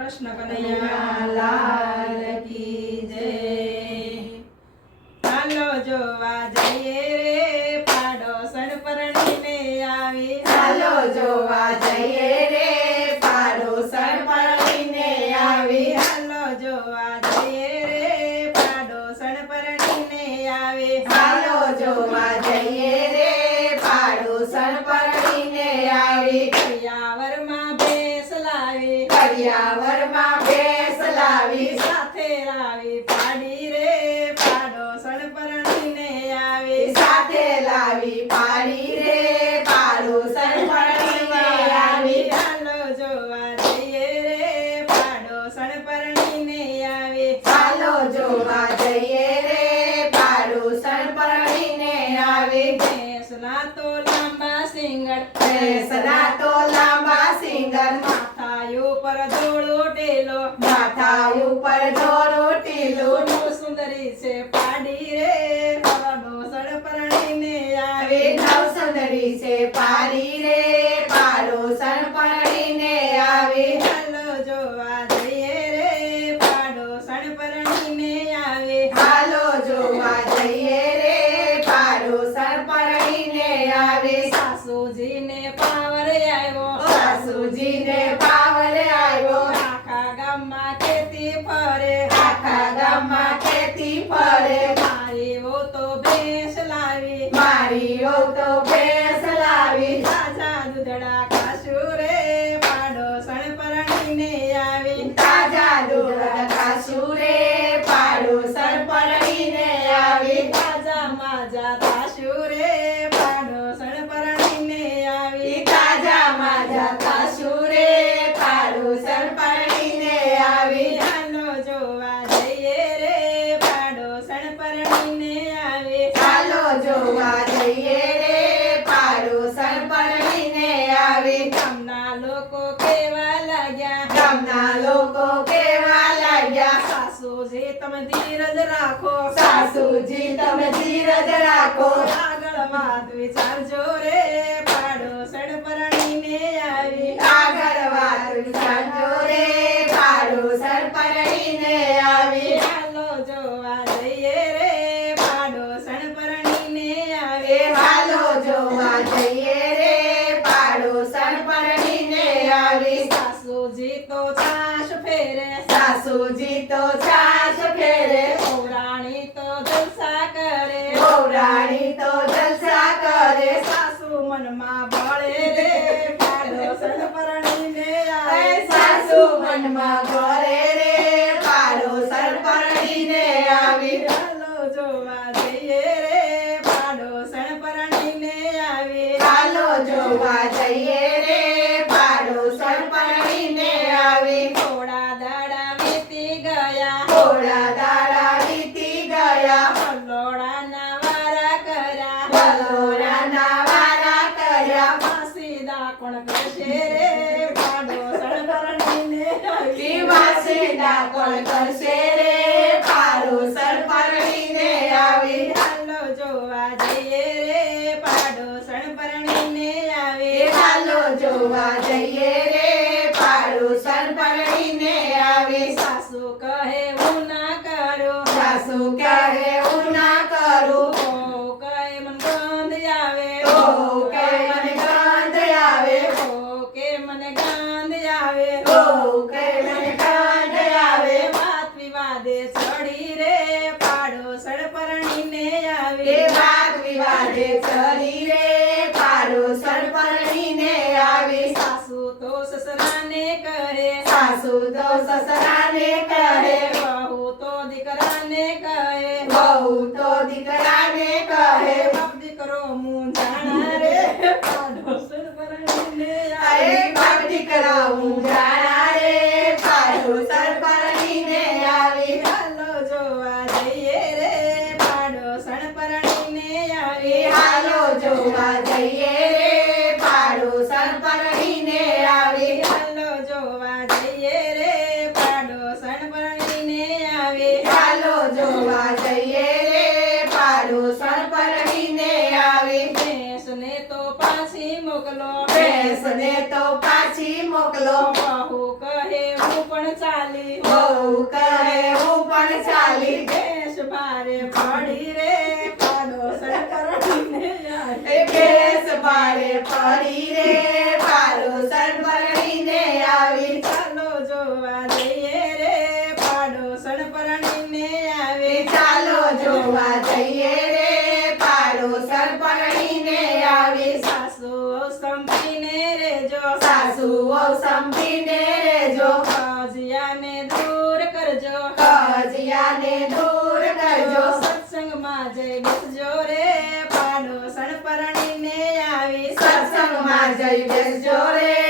કૃષ્ણ કનૈયા લાલ કી જય. ચાલો જોવા જઈએ રે સણપરણી પરણીને આવી. ચાલો જોવા જઈએ રે પાડોશણ પરણીને આવી ચાલો જોવા જઈએ રે પાડોશણ પરણીને આવી ચાલો જોવા જઈએ રે પાડોશણ પરણીને આવી કરિયાવરમાં ભેંસ લાવી કરિયાવરમાં ભેંસ લાવી સાથે લાવી પાડી રે પાડોશણ પરણીને આવે. સાથે લાવી પાડી રે પાડોશણ પરણીને આવી. ચાલો જોવા જઈએ રે પાડોશણ પરણીને આવે. ચાલો જોવા જઈએ રે પાડોશણ પરણીને આવે. ભેંસના તો લાંબા સિંગર ભેંસના તો લાંબા સિંગર માથા ઉપર ધોળો ટેલો માથા ઉપર સુંદરી છે પારી રે પાડોશણ પરણીને આવે. ચાલો જોવા જઈએ રે પાડોશણ પરણીને આવે. હાલો જોવા જઈએ રે પાડોશણ પરણીને આવી. સાસુજીને પાવર આવ્યો સાસુજીને પાવર આવ્યો આખા ગામમાં ખેતી ફરે. આખા ગામમાં દૂધડા ખાશું રે પાડોશણ પરણીને આવી. તાજા દૂધ ખાશું રે પાડોશણ પરણીને આવી. તાજા માજા થાશું રે પાડોશણ પરણીને આવે તાજા માજા ખાશું રે પાડોશણ પરણીને આવે. ચાલો જોવા જઈએ રે પાડો પરણીને આવી ચાલો જોવા જઈએ રે પાડોશણ પરણીને આવી ગામના લોકો કેવા લાગ્યા ગામના લોકો કેવા લાગ્યા? સાસુજી, તમે ધીરજ રાખો. સાસુજી, તમે ધીરજ રાખો. આગળ વાત વિચારજો રે પાડો પરણીને આવી. આગળ વાત વિચારજો રે પાડોશણ પરણીને આવી. ચાલો જોવા જઈએ રે પાડો પરણીને એ આવી. મનમાં ઘરે રે પાડોશણ ને આવી. હાલો જોવા જઈએ રે, પાડો પરણીને આવી. ચાલો જોવા જઈએ આવે આવી સાસુ કહે દીકરાને કહે બહુ તો દીકરાને કહે. બાપ દીકરો હું મૂંઝાણા રે પાડોશણ પરણીને અરે બાપ દીકરા હું ભેંસને તો પાછી મોકલો. બહુ કહે હું પણ ચાલી બહુ કહે હું પણ ચાલી. દેશ ભારે પડી રે. આવી. ભારે પડી રે. પરણીને આવી. ચાલો જોવા જઈએ રે. પાડોશણ પરણીને આવે. ચાલો જોવા જઈએ રે. પાડોસણ પરણીને આવી. સાસુઓ સંપીને રેજો સાસુઓ સંપીને રેજો. કાજિયાને દૂર કરજો. કજિયાને દૂર કરજો. સત્સંગમાં જઈ બેસજો રે. પાડો પરણીને આવી સત્સંગમાં જઈ બેસજો રે.